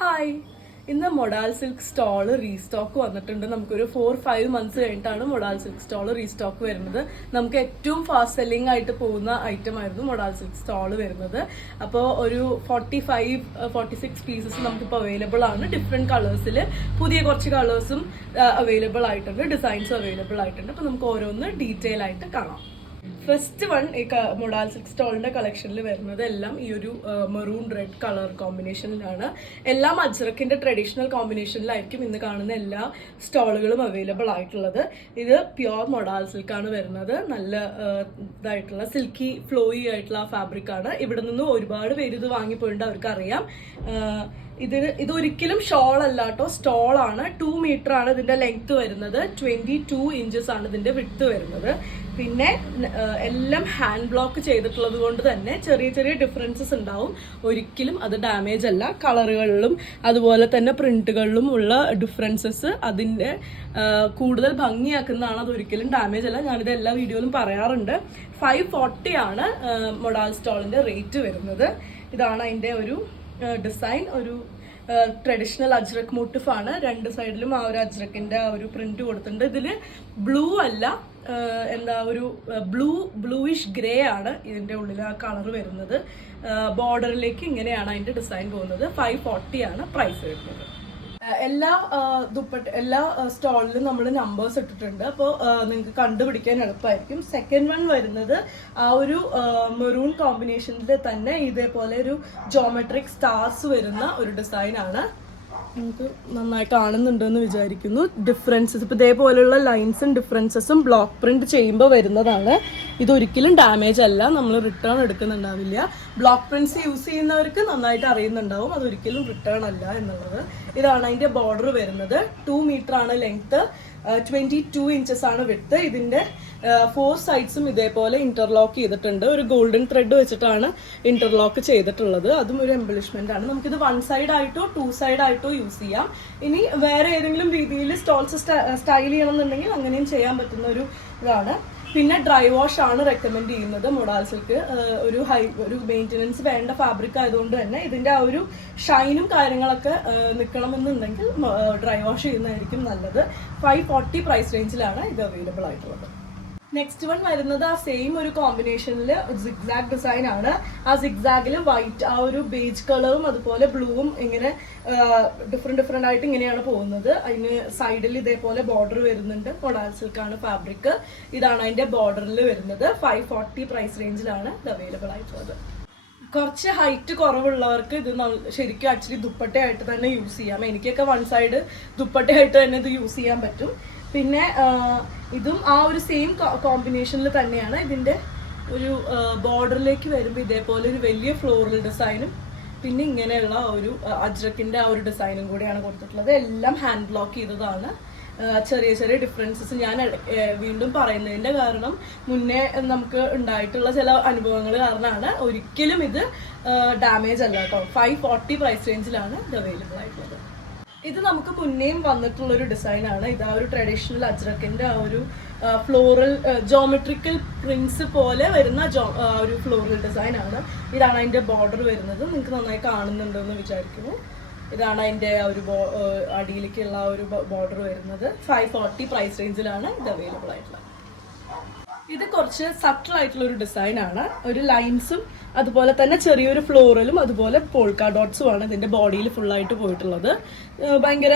Hi, ഇന്ന് modal silk stall restock വന്നിട്ടുണ്ട്. നമുക്കൊരു 4-5 മന്ത്സ് കഴിഞ്ഞിട്ടാണ് മൊഡാൽ സിൽക്ക് സ്റ്റോള് റീസ്റ്റോക്ക് വരുന്നത്. നമുക്ക് ഏറ്റവും ഫാസ്റ്റ് സെല്ലിംഗ് ആയിട്ട് പോകുന്ന ഐറ്റം ആയിരുന്നു മൊഡാൽ സിൽക്ക് സ്റ്റോള് വരുന്നത്. അപ്പോൾ ഒരു 45-46 പീസസ് നമുക്കിപ്പോൾ അവൈലബിൾ ആണ്. ഡിഫറെൻറ്റ് കളേഴ്സിൽ പുതിയ കുറച്ച് കളേഴ്സും അവൈലബിൾ ആയിട്ടുണ്ട്, ഡിസൈൻസും അവൈലബിൾ ആയിട്ടുണ്ട്. അപ്പോൾ നമുക്ക് ഓരോന്ന് ഡീറ്റെയിൽ ആയിട്ട് കാണാം. ഫസ്റ്റ് വൺ ഈ മൊഡാൽ സിൽക്ക് സ്റ്റോളിന്റെ കളക്ഷനിൽ വരുന്നത് എല്ലാം ഈ ഒരു മെറൂൺ റെഡ് കളർ കോമ്പിനേഷനിലാണ്. എല്ലാം അജ്രക്കിന്റെ ട്രഡീഷണൽ കോമ്പിനേഷനിലായിരിക്കും ഇന്ന് കാണുന്ന എല്ലാ സ്റ്റോളുകളും അവൈലബിൾ ആയിട്ടുള്ളത്. ഇത് പ്യോർ മൊഡാൽ സിൽക്ക് ആണ് വരുന്നത്. നല്ല ഇതായിട്ടുള്ള സിൽക്കി ഫ്ലോയി ആയിട്ടുള്ള ഫാബ്രിക് ആണ്. ഇവിടെ നിന്ന് ഒരുപാട് പേര് ഇത് വാങ്ങിപ്പോയിട്ടുണ്ട്, അവർക്ക് അറിയാം. ഇതൊരിക്കലും ഷോൾ അല്ല കേട്ടോ, സ്റ്റോൾ ആണ്. 2 മീറ്റർ ആണ് ഇതിന്റെ ലെങ്ത് വരുന്നത്. 22 ഇഞ്ചസ് ആണ് ഇതിന്റെ വിഡ്ത്ത് വരുന്നത്. പിന്നെ എല്ലാം ഹാൻഡ് ബ്ലോക്ക് ചെയ്തിട്ടുള്ളത് കൊണ്ട് തന്നെ ചെറിയ ചെറിയ ഡിഫറൻസസ് ഉണ്ടാവും. ഒരിക്കലും അത് ഡാമേജ് അല്ല. കളറുകളിലും അതുപോലെ തന്നെ പ്രിന്റുകളിലും ഉള്ള ഡിഫറൻസസ് അതിന്റെ കൂടുതൽ ഭംഗിയാക്കുന്നതാണ്. അതൊരിക്കലും ഡാമേജ് അല്ല. ഞാനിത് എല്ലാ വീഡിയോയിലും പറയാറുണ്ട്. 540 ആണ് മൊഡാൽ സ്റ്റോളിന്റെ റേറ്റ് വരുന്നത്. ഇതാണ് അതിന്റെ ഒരു ഡിസൈൻ. ഒരു ട്രഡീഷണൽ അജ്രക് മോട്ടിഫ് ആണ്. രണ്ട് സൈഡിലും ആ ഒരു അജ്രക്കിന്റെ ആ ഒരു പ്രിന്റ് കൊടുത്തിട്ടുണ്ട്. ഇതില് ബ്ലൂ അല്ല, ഒരു ബ്ലൂയിഷ് ഗ്രേ ആണ് ഇതിന്റെ ഉള്ളിൽ ആ കളർ വരുന്നത്. ബോർഡറിലേക്ക് ഇങ്ങനെയാണ് അതിന്റെ ഡിസൈൻ പോകുന്നത്. 540 ആണ് പ്രൈസ് വരുന്നത്. എല്ലാ സ്റ്റോളിലും നമ്മൾ നമ്പേഴ്സ് ഇട്ടിട്ടുണ്ട്. അപ്പോൾ നിങ്ങൾക്ക് കണ്ടുപിടിക്കാൻ എളുപ്പമായിരിക്കും. സെക്കൻഡ് വൺ വരുന്നത് ആ ഒരു മെറൂൺ കോമ്പിനേഷനിൽ തന്നെ ഇതേപോലെ ഒരു ജോമെട്രിക് സ്റ്റാർസ് വരുന്ന ഒരു ഡിസൈൻ ആണ്. നമുക്ക് നന്നായി കാണുന്നുണ്ടെന്ന് വിചാരിക്കുന്നു. ഡിഫറൻസസ് ഇപ്പൊ ഇതേപോലെയുള്ള ലൈൻസും ഡിഫറൻസസും ബ്ലോക്ക് പ്രിന്റ് ചെയ്യുമ്പോൾ വരുന്നതാണ്. ഇതൊരിക്കലും ഡാമേജ് അല്ല, നമ്മൾ റിട്ടേൺ എടുക്കുന്നുണ്ടാവില്ല. ബ്ലോക്ക് പ്രിന്റ്സ് യൂസ് ചെയ്യുന്നവർക്ക് നന്നായിട്ട് അറിയുന്നുണ്ടാവും അതൊരിക്കലും റിട്ടേൺ അല്ല എന്നുള്ളത്. ഇതാണ് അതിന്റെ ബോർഡർ വരുന്നത്. 2 മീറ്റർ ആണ് ലെങ്ത്, 22 ഇഞ്ചസ് ആണ് വിഡ്ത്ത്. ഇതിന്റെ 4 സൈഡ്സും ഇതേപോലെ ഇന്റർലോക്ക് ചെയ്തിട്ടുണ്ട്. ഒരു ഗോൾഡൻ ത്രെഡ് വെച്ചിട്ടാണ് ഇന്റർലോക്ക് ചെയ്തിട്ടുള്ളത്. അതും ഒരു എംബലിഷ്മെന്റ് ആണ്. നമുക്കിത് 1 സൈഡ് ആയിട്ടോ 2 സൈഡ് ആയിട്ടോ യൂസ് ചെയ്യാം. ഇനി വേറെ ഏതെങ്കിലും രീതിയിൽ സ്റ്റോൾസ് സ്റ്റൈൽ ചെയ്യണമെന്നുണ്ടെങ്കിൽ അങ്ങനെയും ചെയ്യാൻ പറ്റുന്ന ഒരു ഇതാണ്. പിന്നെ ഡ്രൈ വാഷ് ആണ് റെക്കമെൻഡ് ചെയ്യുന്നത്. മൊഡാൽ സിൽക്ക് ഒരു മെയിൻ്റെനൻസ് വേണ്ട ഫാബ്രിക് ആയതുകൊണ്ട് തന്നെ ഇതിന്റെ ആ ഒരു ഷൈനും കാര്യങ്ങളൊക്കെ നിൽക്കണമെന്നുണ്ടെങ്കിൽ ഡ്രൈ വാഷ് ചെയ്യുന്നതായിരിക്കും നല്ലത്. 540 പ്രൈസ് റേഞ്ചിലാണ് ഇത് അവൈലബിൾ ആയിട്ടുള്ളത്. നെക്സ്റ്റ് വൺ വരുന്നത് ആ സെയിം ഒരു കോമ്പിനേഷനിൽ സിഗ്സാഗ് ഡിസൈൻ ആണ്. ആ സിഗ്സാഗിൽ വൈറ്റ്, ആ ഒരു ബേജ് കളറും അതുപോലെ ബ്ലൂവും ഇങ്ങനെ ഡിഫറെന്റ് ആയിട്ട് ഇങ്ങനെയാണ് പോകുന്നത്. അതിന് സൈഡിൽ ഇതേപോലെ ബോർഡർ വരുന്നുണ്ട്. മൊഡാൽ സിൽക്ക് ആണ് ഫാബ്രിക്. ഇതാണ് അതിന്റെ ബോർഡറിൽ വരുന്നത്. 540 പ്രൈസ് റേഞ്ചിലാണ് ഇത് അവൈലബിൾ ആയിട്ടുള്ളത്. കുറച്ച് ഹൈറ്റ് കുറവുള്ളവർക്ക് ഇത് ശരിക്കും ആക്ച്വലി ദുപ്പട്ടയായിട്ട് തന്നെ യൂസ് ചെയ്യാം. എനിക്കൊക്കെ 1 സൈഡ് ദുപ്പട്ടയായിട്ട് തന്നെ ഇത് യൂസ് ചെയ്യാൻ പറ്റും. പിന്നെ ഇതും ആ ഒരു സെയിം കോമ്പിനേഷനിൽ തന്നെയാണ്. ഇതിന്റെ ഒരു ബോർഡറിലേക്ക് വരുമ്പോൾ ഇതേപോലെ ഒരു വലിയ ഫ്ലോറൽ ഡിസൈനും പിന്നെ ഇങ്ങനെയുള്ള ഒരു അജ്രക്കിന്റെ ആ ഒരു ഡിസൈനും കൂടിയാണ് കൊടുത്തിട്ടുള്ളത്. എല്ലാം ഹാൻഡ് ബ്ലോക്ക് ചെയ്തതാണ്. ചെറിയ ചെറിയ ഡിഫറൻസസ് ഞാൻ വീണ്ടും പറയുന്നതിന്റെ കാരണം മുന്നേ നമുക്ക് ഉണ്ടായിട്ടുള്ള ചില അനുഭവങ്ങൾ കാരണമാണ്. ഒരിക്കലും ഇത് ഡാമേജ് അല്ല കേട്ടോ. 540 പ്രൈസ് റേഞ്ചിലാണ് ഇത് അവൈലബിൾ ആയിട്ടുള്ളത്. ഇത് നമുക്ക് മുന്നേയും വന്നിട്ടുള്ള ഒരു ഡിസൈൻ ആണ്. ഇത് ആ ഒരു ട്രഡീഷണൽ അജ്രക്കിന്റെ ആ ഒരു ഫ്ലോറൽ ജോമെട്രിക്കൽ പ്രിന്റ്സ് പോലെ വരുന്ന ഒരു ഫ്ലോറൽ ഡിസൈൻ ആണ്. ഇതാണ് അതിന്റെ ബോർഡർ വരുന്നത്. നിങ്ങൾക്ക് നന്നായി കാണുന്നുണ്ടെന്ന് വിചാരിക്കുന്നു. ഇതാണ് അതിന്റെ ആ ഒരു അടിയിലേക്കുള്ള ആ ഒരു ബോർഡർ വരുന്നത്. 540 പ്രൈസ് റേഞ്ചിലാണ് ഇത് അവൈലബിൾ ആയിട്ടുള്ളത്. ഇത് കുറച്ച് സട്ടിൽ ആയിട്ടുള്ള ഒരു ഡിസൈൻ ആണ്. ഒരു ലൈൻസും അതുപോലെ തന്നെ ചെറിയൊരു ഫ്ലോറലും അതുപോലെ പോൾക്ക ഡോട്ട്സും ആണ് ഇതിന്റെ ബോഡിയിൽ ഫുൾ ആയിട്ട് പോയിട്ടുള്ളത്. ഭയങ്കര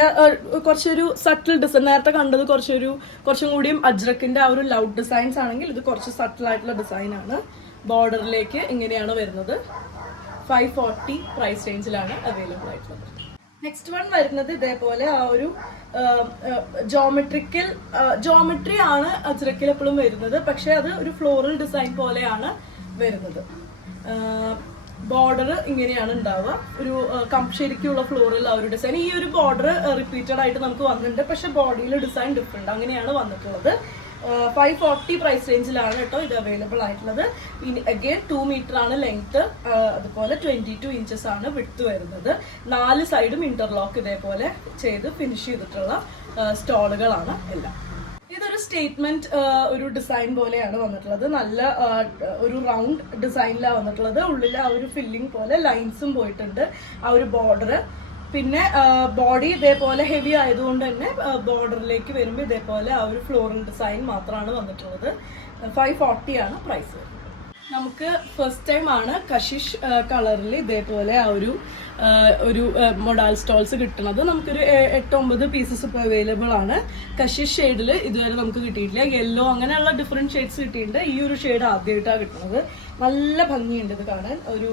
കുറച്ചൊരു സട്ടിൽ ഡിസൈൻ. നേരത്തെ കണ്ടത് കുറച്ചും കൂടിയും അജ്രക്കിന്റെ ആ ഒരു ലൗഡ് ഡിസൈൻസ് ആണെങ്കിൽ ഇത് കുറച്ച് സട്ടിൽ ആയിട്ടുള്ള ഡിസൈൻ ആണ്. ബോർഡറിലേക്ക് ഇങ്ങനെയാണ് വരുന്നത്. 540 പ്രൈസ് റേഞ്ചിലാണ് അവൈലബിൾ ആയിട്ടുള്ളത്. നെക്സ്റ്റ് വൺ വരുന്നത് ഇതേപോലെ ആ ഒരു ജോമെട്രി ആണ് അജ്രക്കിൽ എപ്പോഴും വരുന്നത്. പക്ഷെ അത് ഒരു ഫ്ലോറൽ ഡിസൈൻ പോലെയാണ് വരുന്നത്. ബോർഡർ ഇങ്ങനെയാണ് ഉണ്ടാവുക. ഒരു ശരിക്കുള്ള ഫ്ലോറൽ ആ ഒരു ഡിസൈൻ. ഈ ഒരു ബോർഡർ റിപ്പീറ്റഡ് ആയിട്ട് നമുക്ക് വന്നിട്ടുണ്ട്. പക്ഷെ ബോഡിയിൽ ഡിസൈൻ ഡിഫറെന്റ് അങ്ങനെയാണ് വന്നിട്ടുള്ളത്. 540 പ്രൈസ് റേഞ്ചിലാണ് കേട്ടോ ഇത് അവൈലബിൾ ആയിട്ടുള്ളത്. അഗെയിൻ 2 മീറ്റർ ആണ് ലെങ്ത്, അതുപോലെ 22 ഇഞ്ചസ് ആണ് വിഡ്ത്ത് വരുന്നത്. 4 സൈഡും ഇന്റർലോക്ക് ഇതേപോലെ ചെയ്ത് ഫിനിഷ് ചെയ്തിട്ടുള്ള സ്റ്റോളുകളാണ് എല്ലാം. ഇതൊരു സ്റ്റേറ്റ്മെന്റ് ഒരു ഡിസൈൻ പോലെയാണ് വന്നിട്ടുള്ളത്. നല്ല ഒരു റൗണ്ട് ഡിസൈനിലാണ് വന്നിട്ടുള്ളത്. ഉള്ളിൽ ആ ഒരു ഫില്ലിംഗ് പോലെ ലൈൻസും പോയിട്ടുണ്ട്. ആ ഒരു ബോർഡർ പിന്നെ ബോഡി ഇതേപോലെ ഹെവി ആയതുകൊണ്ട് തന്നെ ബോർഡറിലേക്ക് വരുമ്പോൾ ഇതേപോലെ ആ ഒരു ഫ്ലോറൽ ഡിസൈൻ മാത്രമാണ് വന്നിട്ടുള്ളത്. 540 ആണ് പ്രൈസ്. നമുക്ക് ഫസ്റ്റ് ടൈം ആണ് കശിഷ് കളറിൽ ഇതേപോലെ ആ ഒരു മൊഡാൽ സ്റ്റോൾസ് കിട്ടുന്നത്. നമുക്കൊരു 8-9 പീസസ് ഇപ്പോൾ അവൈലബിൾ ആണ്. കശിഷ് ഷെയ്ഡിൽ ഇതുവരെ നമുക്ക് കിട്ടിയിട്ടില്ല. യെല്ലോ അങ്ങനെയുള്ള ഡിഫറെൻറ്റ് ഷെയ്ഡ്സ് കിട്ടിയിട്ടുണ്ട്. ഈ ഒരു ഷെയ്ഡ് ആദ്യമായിട്ടാണ് കിട്ടുന്നത്. നല്ല ഭംഗിയുണ്ട് ഇത് കാണാൻ. ഒരു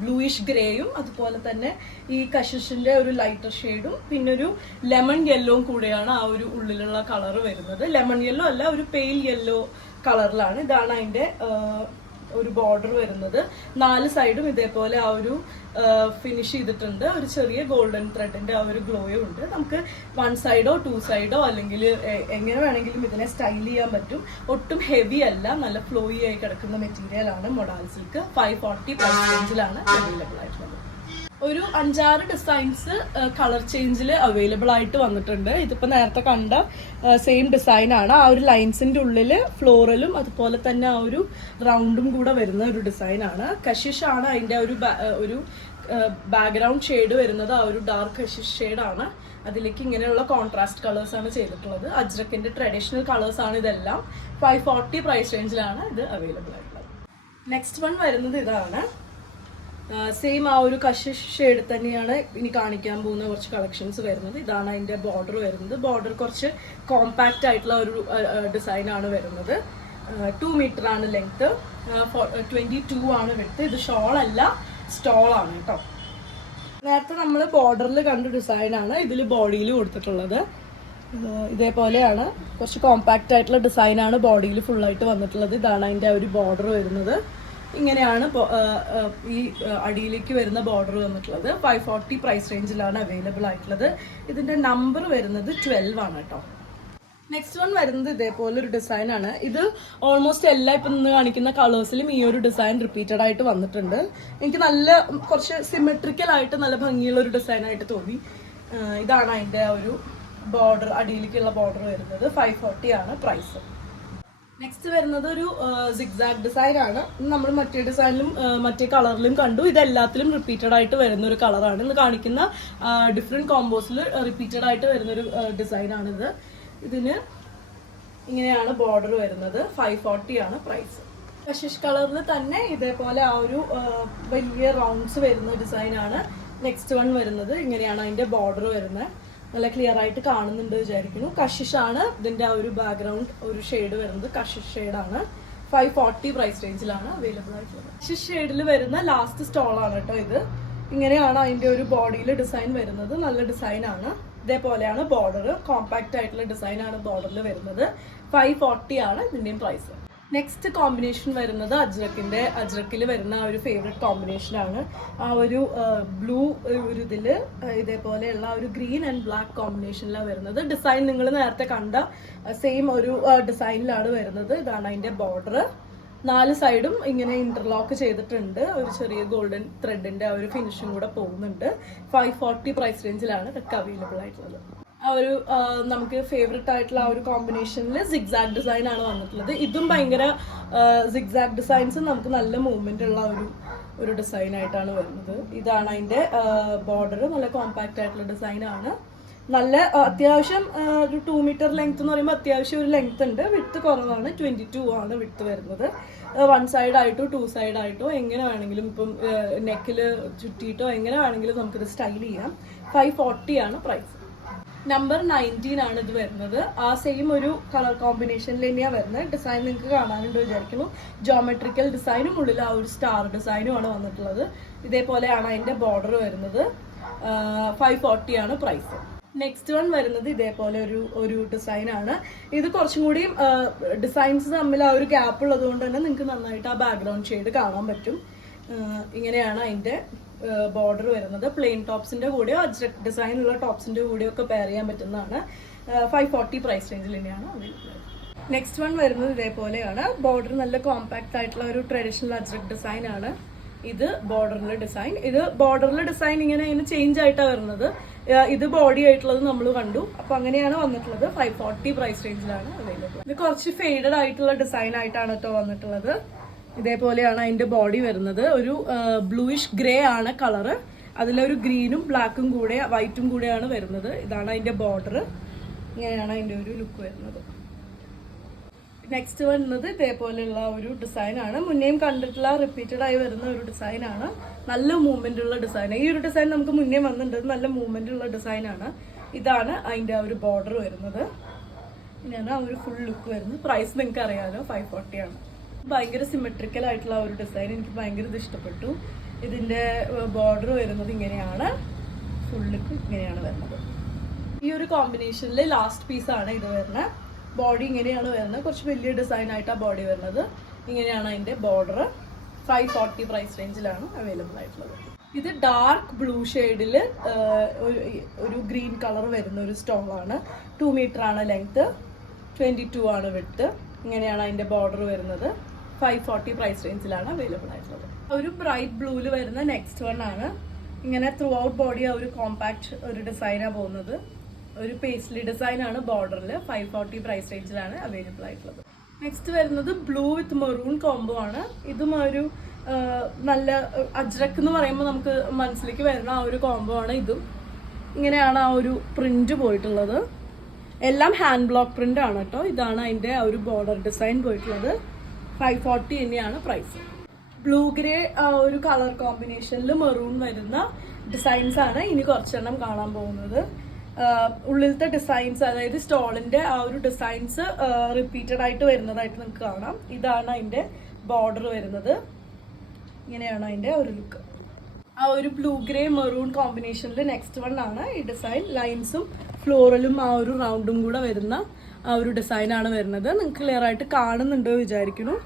ബ്ലൂയിഷ് ഗ്രേയും അതുപോലെ തന്നെ ഈ കശിഷിന്റെ ഒരു ലൈറ്റർ ഷെയ്ഡും പിന്നെ ഒരു ലെമൺ യെല്ലോയും കൂടെയാണ് ആ ഒരു ഉള്ളിലുള്ള കളർ വരുന്നത്. ലെമൺ യെല്ലോ അല്ല, ഒരു പെയിൽ യെല്ലോ കളറിലാണ്. ഇതാണ് അതിന്റെ ഒരു ബോർഡർ വരുന്നത്. 4 സൈഡും ഇതേപോലെ ആ ഒരു ഫിനിഷ് ചെയ്തിട്ടുണ്ട്. ഒരു ചെറിയ ഗോൾഡൻ ത്രെഡിന്റെ ആ ഒരു ഗ്ലോയും ഉണ്ട്. നമുക്ക് 1 സൈഡോ 2 സൈഡോ അല്ലെങ്കിൽ എങ്ങനെ വേണമെങ്കിലും ഇതിനെ സ്റ്റൈൽ ചെയ്യാൻ പറ്റും. ഒട്ടും ഹെവി അല്ല, നല്ല ഫ്ലോയി ആയി കിടക്കുന്ന മെറ്റീരിയൽ ആണ്. മൊഡാൽ സിൽക്ക് 540 പ്രൈസ് റേഞ്ചിലാണ് അവൈലബിൾ ആയിട്ടുള്ളത്. ഒരു 5-6 ഡിസൈൻസ് കളർ ചേഞ്ചിൽ അവൈലബിൾ ആയിട്ട് വന്നിട്ടുണ്ട്. ഇതിപ്പോ നേരത്തെ കണ്ട സെയിം ഡിസൈൻ ആണ്. ആ ഒരു ലൈൻസിന്റെ ഉള്ളിൽ ഫ്ലോറലും അതുപോലെ തന്നെ ആ ഒരു റൗണ്ടും കൂടെ വരുന്ന ഒരു ഡിസൈൻ ആണ്. കശിഷ് ആണ് അതിന്റെ ഒരു ബാക്ക്ഗ്രൗണ്ട് ഷെയ്ഡ് വരുന്നത്. ആ ഒരു ഡാർക്ക് കശിഷ് ഷെയ്ഡ് ആണ്. അതിലേക്ക് ഇങ്ങനെയുള്ള കോൺട്രാസ്റ്റ് കളേഴ്സ് ആണ് ചെയ്തിട്ടുള്ളത്. അജ്രക്കിന്റെ ട്രഡീഷണൽ കളേഴ്സ് ആണ് ഇതെല്ലാം. 540 പ്രൈസ് റേഞ്ചിലാണ് ഇത് അവൈലബിൾ ആയിട്ടുള്ളത്. നെക്സ്റ്റ് വൺ വരുന്നത് ഇതാണ്. സെയിം ആ ഒരു കശിഷ് ഷെയ്ഡ് തന്നെയാണ് ഇനി കാണിക്കാൻ പോകുന്ന കുറച്ച് കളക്ഷൻസ് വരുന്നത്. ഇതാണ് അതിന്റെ ബോർഡർ വരുന്നത്. ബോർഡർ കുറച്ച് കോമ്പാക്റ്റ് ആയിട്ടുള്ള ഒരു ഡിസൈൻ ആണ് വരുന്നത്. 2 മീറ്റർ ആണ് ലെങ്ത്, 22 ആണ് വിഡ്ത്ത്. ഇത് ഷോൾ അല്ല, സ്റ്റോൾ ആണ് കേട്ടോ. നേരത്തെ നമ്മൾ ബോർഡറിൽ കണ്ട ഡിസൈൻ ആണ് ഇതിൽ ബോഡിയിൽ കൊടുത്തിട്ടുള്ളത്. ഇതേപോലെയാണ്, കുറച്ച് കോമ്പാക്റ്റ് ആയിട്ടുള്ള ഡിസൈൻ ആണ് ബോഡിയിൽ ഫുള്ളായിട്ട് വന്നിട്ടുള്ളത്. ഇതാണ് അതിന്റെ ഒരു ബോർഡർ വരുന്നത്. ഇങ്ങനെയാണ് ഈ അടിയിലേക്ക് വരുന്ന ബോർഡർ വന്നിട്ടുള്ളത്. 540 പ്രൈസ് റേഞ്ചിലാണ് അവൈലബിൾ ആയിട്ടുള്ളത്. ഇതിന്റെ നമ്പർ വരുന്നത് 12 ആണ് കേട്ടോ. നെക്സ്റ്റ് വൺ വരുന്നത് ഇതേപോലെ ഒരു ഡിസൈൻ ആണ്. ഇത് ഓൾമോസ്റ്റ് എല്ലാ ഇപ്പം നിന്ന് കാണിക്കുന്ന കളേഴ്സിലും ഈ ഒരു ഡിസൈൻ റിപ്പീറ്റഡ് ആയിട്ട് വന്നിട്ടുണ്ട്. എനിക്ക് നല്ല കുറച്ച് സിമെട്രിക്കൽ ആയിട്ട് നല്ല ഭംഗിയുള്ള ഒരു ഡിസൈൻ ആയിട്ട് തോന്നി. ഇതാണ് അതിന്റെ ഒരു ബോർഡർ, അടിയിലേക്കുള്ള ബോർഡർ വരുന്നത്. 540 ആണ് പ്രൈസ്. നെക്സ്റ്റ് വരുന്നത് ഒരു സിഗ്സാഗ് ഡിസൈൻ ആണ്. നമ്മൾ മറ്റേ ഡിസൈനിലും മറ്റേ കളറിലും കണ്ടു. ഇതെല്ലാത്തിലും റിപ്പീറ്റഡ് ആയിട്ട് വരുന്ന ഒരു കളറാണ്. ഇന്ന് കാണിക്കുന്ന ഡിഫറെന്റ് കോമ്പോസിൽ റിപ്പീറ്റഡ് ആയിട്ട് വരുന്ന ഒരു ഡിസൈൻ ആണിത്. ഇതിന് ഇങ്ങനെയാണ് ബോർഡർ വരുന്നത്. 540 ആണ് പ്രൈസ്. കശിഷ് കളറിൽ തന്നെ ഇതേപോലെ ആ ഒരു വലിയ റൗണ്ട്സ് വരുന്ന ഡിസൈൻ ആണ്. നെക്സ്റ്റ് വൺ വരുന്നത് ഇങ്ങനെയാണ് അതിന്റെ ബോർഡർ വരുന്നത്. നല്ല ക്ലിയർ ആയിട്ട് കാണുന്നുണ്ട് വിചാരിക്കുന്നു. കശിഷ് ആണ് ഇതിന്റെ ആ ഒരു ബാക്ക്ഗ്രൗണ്ട് ഒരു ഷെയ്ഡ് വരുന്നത്. കശിഷ് ഷെയ്ഡാണ്. 540 പ്രൈസ് റേഞ്ചിലാണ് അവൈലബിൾ ആയിട്ടുള്ളത്. കശിഷ് ഷെയ്ഡിൽ വരുന്ന ലാസ്റ്റ് സ്റ്റോൾ ആണ് കേട്ടോ ഇത്. ഇങ്ങനെയാണ് അതിന്റെ ഒരു ബോഡിയിൽ ഡിസൈൻ വരുന്നത്. നല്ല ഡിസൈൻ ആണ്. ഇതേപോലെയാണ് ബോർഡർ, കോമ്പാക്റ്റ് ആയിട്ടുള്ള ഡിസൈൻ ആണ് ബോർഡറിൽ വരുന്നത്. 540 ആണ് ഇതിന്റെയും പ്രൈസ്. നെക്സ്റ്റ് കോമ്പിനേഷൻ വരുന്നത് അജ്രക്കിൽ വരുന്ന ആ ഒരു ഫേവറേറ്റ് കോമ്പിനേഷൻ ആണ്. ആ ഒരു ബ്ലൂ ഒരു ഇതില് ഇതേപോലെയുള്ള ഒരു ഗ്രീൻ ആൻഡ് ബ്ലാക്ക് കോമ്പിനേഷനിലാണ് വരുന്നത്. ഡിസൈൻ നിങ്ങൾ നേരത്തെ കണ്ട സെയിം ഒരു ഡിസൈനിലാണ് വരുന്നത്. ഇതാണ് അതിന്റെ ബോർഡർ. 4 സൈഡും ഇങ്ങനെ ഇന്റർലോക്ക് ചെയ്തിട്ടുണ്ട്. ഒരു ചെറിയ ഗോൾഡൻ ത്രെഡിന്റെ ആ ഒരു ഫിനിഷും കൂടെ പോകുന്നുണ്ട്. 540 പ്രൈസ് റേഞ്ചിലാണ് ഇതൊക്കെ അവൈലബിൾ ആയിട്ടുള്ളത്. ആ ഒരു നമുക്ക് ഫേവറേറ്റ് ആയിട്ടുള്ള ആ ഒരു കോമ്പിനേഷനിൽ സിഗ്സാഗ് ഡിസൈൻ ആണ് വന്നിട്ടുള്ളത്. ഇതും ഭയങ്കര സിഗ്സാഗ് ഡിസൈൻസ് നമുക്ക് നല്ല മൂവ്മെന്റ് ഉള്ള ഒരു ഡിസൈൻ ആയിട്ടാണ് വരുന്നത്. ഇതാണ് അതിന്റെ ബോർഡർ. നല്ല കോമ്പാക്റ്റ് ആയിട്ടുള്ള ഡിസൈൻ ആണ്. നല്ല അത്യാവശ്യം ഒരു 2 മീറ്റർ ലെങ്ത് എന്ന് പറയുമ്പോൾ അത്യാവശ്യം ഒരു ലെങ്ത് ഉണ്ട്. വിഡ്ത്ത് കുറവാണ്. 22 ആണ് വിഡ്ത്ത് വരുന്നത്. 1 സൈഡ് ആയിട്ടോ 2 സൈഡ് ആയിട്ടോ എങ്ങനെ വേണമെങ്കിലും, ഇപ്പം നെക്കിൽ ചുറ്റിയിട്ടോ എങ്ങനെ വേണമെങ്കിലും നമുക്കിത് സ്റ്റൈൽ ചെയ്യാം. 540 ആണ് പ്രൈസ്. നമ്പർ 19 ആണ് ഇത് വരുന്നത്. ആ സെയിം ഒരു കളർ കോമ്പിനേഷനിൽ തന്നെയാണ് വരുന്നത്. ഡിസൈൻ നിങ്ങൾക്ക് കാണാനുണ്ടോ വിചാരിക്കുന്നു. ജോമെട്രിക്കൽ ഡിസൈനും ഉള്ളിൽ ആ ഒരു സ്റ്റാർ ഡിസൈനും ആണ് വന്നിട്ടുള്ളത്. ഇതേപോലെയാണ് അതിന്റെ ബോർഡർ വരുന്നത്. 540 ആണ് പ്രൈസ്. നെക്സ്റ്റ് വൺ വരുന്നത് ഇതേപോലെ ഒരു ഡിസൈൻ ആണ്. ഇത് കുറച്ചും കൂടി ഡിസൈൻസ് തമ്മിൽ ആ ഒരു ഗ്യാപ്പ് ഉള്ളത് കൊണ്ട് തന്നെ നിങ്ങൾക്ക് നന്നായിട്ട് ആ ബാക്ക്ഗ്രൗണ്ട് ഷെയ്ഡ് കാണാൻ പറ്റും. ഇങ്ങനെയാണ് അതിന്റെ ബോർഡർ വരുന്നത്. പ്ലെയിൻ ടോപ്സിന്റെ കൂടെയോ അജ്രക് ഡിസൈനുള്ള ടോപ്സിന്റെ കൂടെയോ ഒക്കെ പെയർ ചെയ്യാൻ പറ്റുന്നതാണ്. 540 പ്രൈസ് റേഞ്ചിൽ തന്നെയാണ് അവൈലബിൾ. നെക്സ്റ്റ് വൺ വരുന്നത് ഇതേപോലെയാണ്. ബോർഡർ നല്ല കോമ്പാക്ട് ആയിട്ടുള്ള ഒരു ട്രഡീഷണൽ അജ്രക് ഡിസൈൻ ആണ്. ഇത് ബോർഡറിലെ ഡിസൈൻ. ഇത് ബോർഡറിലെ ഡിസൈൻ ഇങ്ങനെ ചേഞ്ച് ആയിട്ടാണ് വരുന്നത്. ഇത് ബോഡി ആയിട്ടുള്ളത് നമ്മൾ കണ്ടു. അപ്പൊ അങ്ങനെയാണ് വന്നിട്ടുള്ളത്. 540 പ്രൈസ് റേഞ്ചിലാണ് അവൈലബിൾ. ഇത് കുറച്ച് ഫെയ്ഡഡ് ആയിട്ടുള്ള ഡിസൈൻ ആയിട്ടാണ് കേട്ടോ വന്നിട്ടുള്ളത്. ഇതേപോലെയാണ് അതിന്റെ ബോഡി വരുന്നത്. ഒരു ബ്ലൂയിഷ് ഗ്രേ ആണ് കളറ്. അതിലൊരു ഗ്രീനും ബ്ലാക്കും കൂടെ വൈറ്റും കൂടെയാണ് വരുന്നത്. ഇതാണ് അതിന്റെ ബോർഡർ. ഇങ്ങനെയാണ് അതിന്റെ ഒരു ലുക്ക് വരുന്നത്. നെക്സ്റ്റ് വരുന്നത് ഇതേപോലെയുള്ള ഒരു ഡിസൈനാണ്. മുന്നേയും കണ്ടിട്ടുള്ള റിപ്പീറ്റഡ് ആയി വരുന്ന ഒരു ഡിസൈനാണ്. നല്ല മൂവ്മെന്റ് ഉള്ള ഡിസൈൻ. ഈ ഒരു ഡിസൈൻ നമുക്ക് മുന്നേ വന്നിട്ടുണ്ട്. നല്ല മൂവ്മെന്റ് ഉള്ള ഡിസൈനാണ്. ഇതാണ് അതിന്റെ ആ ഒരു ബോർഡർ വരുന്നത്. ഇങ്ങനെയാണ് ആ ഒരു ഫുൾ ലുക്ക് വരുന്നത്. പ്രൈസ് നിങ്ങൾക്ക് അറിയാലോ, 540 ആണ്. ഭയങ്കര സിമെട്രിക്കൽ ആയിട്ടുള്ള ഒരു ഡിസൈൻ. എനിക്ക് ഭയങ്കര ഇത് ഇഷ്ടപ്പെട്ടു. ഇതിന്റെ ബോർഡർ വരുന്നത് ഇങ്ങനെയാണ്. ഫുൾ ലുക്ക് ഇങ്ങനെയാണ് വരുന്നത്. ഈ ഒരു കോമ്പിനേഷനിൽ ലാസ്റ്റ് പീസാണ് ഇത് വരുന്നത്. ബോഡി ഇങ്ങനെയാണ് വരുന്നത്. കുറച്ച് വലിയ ഡിസൈൻ ആയിട്ടാണ് ബോഡി വരുന്നത്. ഇങ്ങനെയാണ് അതിന്റെ ബോർഡർ. 540 പ്രൈസ് റേഞ്ചിലാണ് അവൈലബിൾ ആയിട്ടുള്ളത്. ഇത് ഡാർക്ക് ബ്ലൂ ഷെയ്ഡിൽ ഒരു ഗ്രീൻ കളർ വരുന്ന ഒരു സ്റ്റോളാണ്. 2 മീറ്റർ ആണ് ലെങ്ത്, 22 ആണ് വിഡ്ത്ത്. ഇങ്ങനെയാണ് അതിന്റെ ബോർഡർ വരുന്നത്. 540 പ്രൈസ് റേഞ്ചിലാണ് അവൈലബിൾ ആയിട്ടുള്ളത്. ഒരു ബ്രൈറ്റ് ബ്ലൂവിൽ വരുന്ന നെക്സ്റ്റ് വൺ ആണ്. ഇങ്ങനെ ത്രൂ ഔട്ട് ബോഡി ആ ഒരു കോമ്പാക്ട് ഒരു ഡിസൈനാണ് പോകുന്നത്. ഒരു പേസ്ലി ഡിസൈൻ ആണ് ബോർഡറിൽ. 540 പ്രൈസ് റേഞ്ചിലാണ് അവൈലബിൾ ആയിട്ടുള്ളത്. നെക്സ്റ്റ് വരുന്നത് ബ്ലൂ വിത്ത് മെറൂൺ കോംബോ ആണ്. ഇതും ഒരു നല്ല അജ്രക്ക് എന്ന് പറയുമ്പോൾ നമുക്ക് മനസ്സിലേക്ക് വരുന്ന ആ ഒരു കോംബോ ആണ് ഇതും. ഇങ്ങനെയാണ് ആ ഒരു പ്രിന്റ് പോയിട്ടുള്ളത്. എല്ലാം ഹാൻഡ് ബ്ലോക്ക് പ്രിന്റ് ആണ് കേട്ടോ. ഇതാണ് അതിന്റെ ആ ഒരു ബോർഡർ ഡിസൈൻ പോയിട്ടുള്ളത്. 540 തന്നെയാണ് പ്രൈസ്. ബ്ലൂ ഗ്രേ ഒരു കളർ കോമ്പിനേഷനിൽ മെറൂൺ വരുന്ന ഡിസൈൻസ് ആണ് ഇനി കുറച്ചെണ്ണം കാണാൻ പോകുന്നത്. ഉള്ളിലത്തെ ഡിസൈൻസ്, അതായത് സ്റ്റോളിന്റെ ആ ഒരു ഡിസൈൻസ് റിപ്പീറ്റഡ് ആയിട്ട് വരുന്നതായിട്ട് നിങ്ങൾക്ക് കാണാം. ഇതാണ് അതിന്റെ ബോർഡർ വരുന്നത്. ഇങ്ങനെയാണ് അതിന്റെ ഒരു ലുക്ക്. ആ ഒരു ബ്ലൂ ഗ്രേ മെറൂൺ കോമ്പിനേഷനിൽ നെക്സ്റ്റ് വൺ ആണ് ഈ ഡിസൈൻ. ലൈൻസും ഫ്ലോറലും ആ ഒരു റൗണ്ടും കൂടെ വരുന്ന ആ ഒരു ഡിസൈൻ ആണ് വരുന്നത്. നിങ്ങൾക്ക് ക്ലിയർ ആയിട്ട് കാണുന്നുണ്ടോ വിചാരിക്കുന്നു.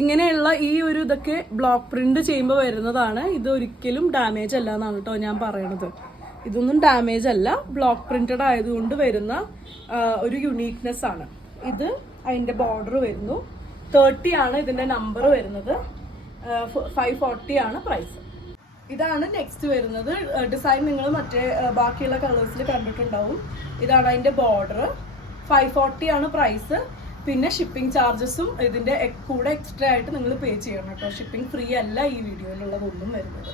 ഇങ്ങനെയുള്ള ഈ ഒരു ഇതൊക്കെ ബ്ലോക്ക് പ്രിന്റ് ചെയ്യുമ്പോൾ വരുന്നതാണ്. ഇത് ഒരിക്കലും ഡാമേജ് അല്ല എന്നാണ് കേട്ടോ ഞാൻ പറയണത്. ഇതൊന്നും ഡാമേജ് അല്ല. ബ്ലോക്ക് പ്രിന്റഡ് ആയതുകൊണ്ട് വരുന്ന ഒരു യുണീക്നെസ് ആണ്. ഇത് അതിന്റെ ബോർഡർ വരുന്നു. 30 ആണ് ഇതിന്റെ നമ്പർ വരുന്നത്. 540 ആണ് പ്രൈസ്. ഇതാണ് നെക്സ്റ്റ് വരുന്നത്. ഡിസൈൻ നിങ്ങൾ മറ്റേ ബാക്കിയുള്ള കളേഴ്സിൽ കണ്ടിട്ടുണ്ടാവും. ഇതാണ് അതിന്റെ ബോർഡർ. 540 ആണ് പ്രൈസ്. പിന്നെ ഷിപ്പിംഗ് ചാർജസും ഇതിന്റെ കൂടെ എക്സ്ട്രാ ആയിട്ട് നിങ്ങൾ പേ ചെയ്യണം കേട്ടോ. ഷിപ്പിംഗ് ഫ്രീ അല്ല ഈ വീഡിയോയിലുള്ളതൊന്നും വരുന്നത്.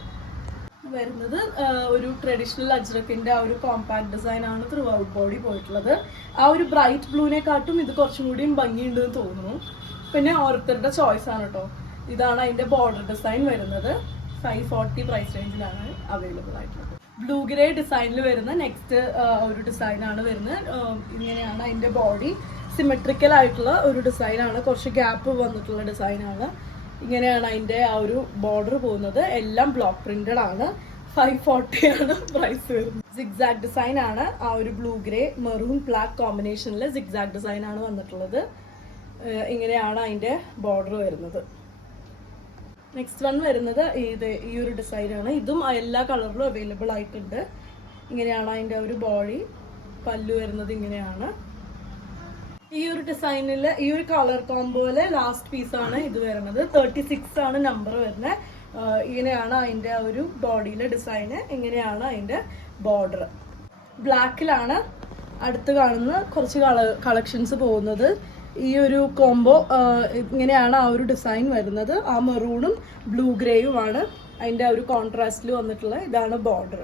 ഒരു ട്രഡീഷണൽ അജ്രക്കിന്റെ ആ ഒരു കോമ്പാക്ട് ഡിസൈൻ ആണ് ത്രൂ ഔട്ട് ബോഡി പോയിട്ടുള്ളത്. ആ ഒരു ബ്രൈറ്റ് ബ്ലൂവിനെക്കാട്ടും ഇത് കുറച്ചും കൂടിയും ഭംഗിയുണ്ടെന്ന് തോന്നുന്നു. പിന്നെ ഓരോരുത്തരുടെ ചോയ്സ് ആണ് കേട്ടോ. ഇതാണ് അതിന്റെ ബോർഡർ ഡിസൈൻ വരുന്നത്. 540 പ്രൈസ് റേഞ്ചിലാണ് അവൈലബിൾ ആയിട്ടുള്ളത്. ബ്ലൂ ഗ്രേ ഡിസൈനിൽ വരുന്ന നെക്സ്റ്റ് ഒരു ഡിസൈൻ ആണ് വരുന്നത്. ഇങ്ങനെയാണ് അതിന്റെ ബോഡി. സിമെട്രിക്കൽ ആയിട്ടുള്ള ഒരു ഡിസൈനാണ്. കുറച്ച് ഗ്യാപ്പ് വന്നിട്ടുള്ള ഡിസൈനാണ്. ഇങ്ങനെയാണ് അതിന്റെ ആ ഒരു ബോർഡർ പോകുന്നത്. എല്ലാം ബ്ലോക്ക് പ്രിന്റഡ് ആണ്. 540 ആണ് പ്രൈസ് വരുന്നത്. സിഗ്സാഗ് ഡിസൈൻ ആണ്. ആ ഒരു ബ്ലൂ ഗ്രേ മെറൂൺ ബ്ലാക്ക് കോമ്പിനേഷനിൽ സിഗ്സാഗ് ഡിസൈൻ ആണ് വന്നിട്ടുള്ളത്. ഇങ്ങനെയാണ് അതിന്റെ ബോർഡർ വരുന്നത്. നെക്സ്റ്റ് വൺ വരുന്നത് ഈ ഒരു ഡിസൈനാണ്. ഇതും എല്ലാ കളറിലും അവൈലബിൾ ആയിട്ടുണ്ട്. ഇങ്ങനെയാണ് അതിന്റെ ഒരു ബോഡി. പല്ലു വരുന്നത് ഇങ്ങനെയാണ്. ഈ ഒരു ഡിസൈനിൽ ഈ ഒരു കളർ കോംബോയിലെ ലാസ്റ്റ് പീസാണ് ഇത് വരുന്നത്. 36 ആണ് നമ്പർ വരുന്നത്. ഇങ്ങനെയാണ് അതിന്റെ ഒരു ബോഡിയിലെ ഡിസൈന്. ഇങ്ങനെയാണ് അതിന്റെ ബോർഡർ. ബ്ലാക്കിലാണ് അടുത്ത് കാണുന്ന കുറച്ച് കളക്ഷൻസ് പോകുന്നത്. ഈ ഒരു കോംബോ ഇങ്ങനെയാണ് ആ ഒരു ഡിസൈൻ വരുന്നത്. ആ മെറൂണും ബ്ലൂ ഗ്രേയുമാണ് അതിന്റെ ഒരു കോൺട്രാസ്റ്റിൽ വന്നിട്ടുള്ള. ഇതാണ് ബോർഡർ.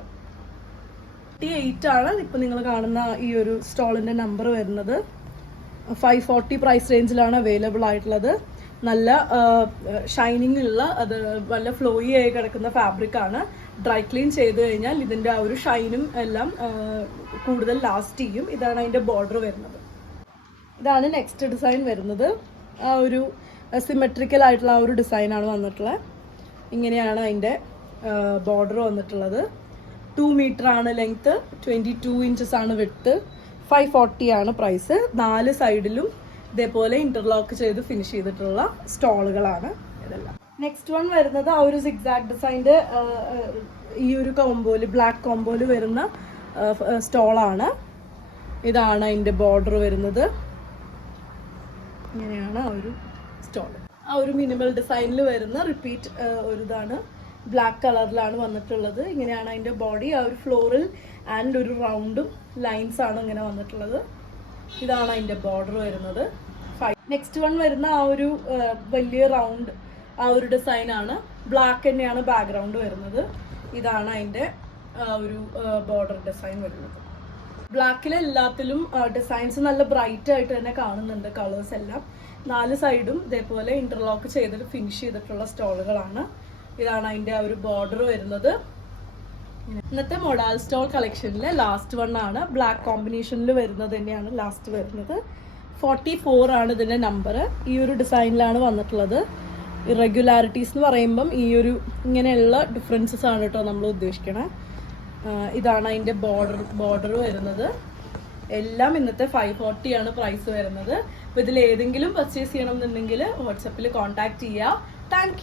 38 ആണ് ഇപ്പൊ നിങ്ങൾ കാണുന്ന ഈ ഒരു സ്റ്റോളിന്റെ നമ്പർ വരുന്നത്. 540 പ്രൈസ് റേഞ്ചിലാണ് അവൈലബിൾ ആയിട്ടുള്ളത്. നല്ല ഷൈനിങ് ഉള്ള, അത് നല്ല ഫ്ലോയി ആയി കിടക്കുന്ന ഫാബ്രിക് ആണ്. ഡ്രൈ ക്ലീൻ ചെയ്ത് കഴിഞ്ഞാൽ ഇതിന്റെ ആ ഒരു ഷൈനും എല്ലാം കൂടുതൽ ലാസ്റ്റ് ചെയ്യും. ഇതാണ് അതിന്റെ ബോർഡർ വരുന്നത്. ഇതാണ് നെക്സ്റ്റ് ഡിസൈൻ വരുന്നത്. ആ ഒരു സിമെട്രിക്കൽ ആയിട്ടുള്ള ആ ഒരു ഡിസൈനാണ് വന്നിട്ടുള്ളത്. ഇങ്ങനെയാണ് അതിന്റെ ബോർഡർ വന്നിട്ടുള്ളത്. 2 മീറ്റർ ആണ് ലെങ്ത്, 22 ഇഞ്ചസ് ആണ് വിഡ്ത്ത്. 540 ആണ് പ്രൈസ്. 4 സൈഡിലും ഇതേപോലെ ഇന്റർലോക്ക് ചെയ്ത് ഫിനിഷ് ചെയ്തിട്ടുള്ള സ്റ്റോളുകളാണ് ഇതെല്ലാം. നെക്സ്റ്റ് വൺ വരുന്നത് ആ ഒരു സിഗ്സാഗ് ഡിസൈൻ്റെ ഈ ഒരു കോംബോയില്, ബ്ലാക്ക് കോംബോയില് വരുന്ന സ്റ്റോളാണ്. ഇതാണ് അതിൻ്റെ ബോർഡർ വരുന്നത്. ഇങ്ങനെയാണ് ആ ഒരു സ്റ്റോൾ. ആ ഒരു മിനിമൽ ഡിസൈനിൽ വരുന്ന റിപ്പീറ്റ് ഒരു ഇതാണ്. ബ്ലാക്ക് കളറിലാണ് വന്നിട്ടുള്ളത്. ഇങ്ങനെയാണ് അതിൻ്റെ ബോഡി. ആ ഒരു ഫ്ലോറൽ ആൻഡ് ഒരു റൗണ്ടും ലൈൻസ് ആണ് ഇങ്ങനെ വന്നിട്ടുള്ളത്. ഇതാണ് അതിൻ്റെ ബോർഡർ വരുന്നത്. നെക്സ്റ്റ് വൺ വരുന്ന ആ ഒരു വലിയ റൗണ്ട് ആ ഒരു ഡിസൈനാണ്. ബ്ലാക്ക് തന്നെയാണ് ബാക്ക്ഗ്രൗണ്ട് വരുന്നത്. ഇതാണ് അതിൻ്റെ ഒരു ബോർഡർ ഡിസൈൻ വരുന്നത്. ബ്ലാക്കിൽ എല്ലാത്തിലും ഡിസൈൻസ് നല്ല ബ്രൈറ്റ് ആയിട്ട് തന്നെ കാണുന്നുണ്ട്. കളേഴ്സ് എല്ലാം 4 സൈഡും ഇതേപോലെ ഇന്റർലോക്ക് ചെയ്തിട്ട് ഫിനിഷ് ചെയ്തിട്ടുള്ള സ്റ്റോളുകളാണ്. ഇതാണ് അതിൻ്റെ ആ ഒരു ബോർഡർ വരുന്നത്. ഇന്നത്തെ മൊഡാൽ സ്റ്റോൾ കളക്ഷനിലെ ലാസ്റ്റ് വൺ ആണ്. ബ്ലാക്ക് കോമ്പിനേഷനിൽ വരുന്നത് തന്നെയാണ് ലാസ്റ്റ് വരുന്നത്. 44 ആണ് ഇതിൻ്റെ നമ്പർ. ഈ ഒരു ഡിസൈനിലാണ് വന്നിട്ടുള്ളത്. ഇറഗുലാരിറ്റീസ് എന്ന് പറയുമ്പം ഈ ഒരു ഇങ്ങനെയുള്ള ഡിഫറൻസസ് ആണ് കേട്ടോ നമ്മൾ ഉദ്ദേശിക്കണേ. ഇതാണ് അതിൻ്റെ ബോർഡർ വരുന്നത്. എല്ലാം ഇന്നത്തെ 540 ആണ് പ്രൈസ് വരുന്നത്. അപ്പോൾ ഇതിൽ ഏതെങ്കിലും പർച്ചേസ് ചെയ്യണം എന്നുണ്ടെങ്കിൽ വാട്സപ്പിൽ കോൺടാക്ട് ചെയ്യുക. താങ്ക്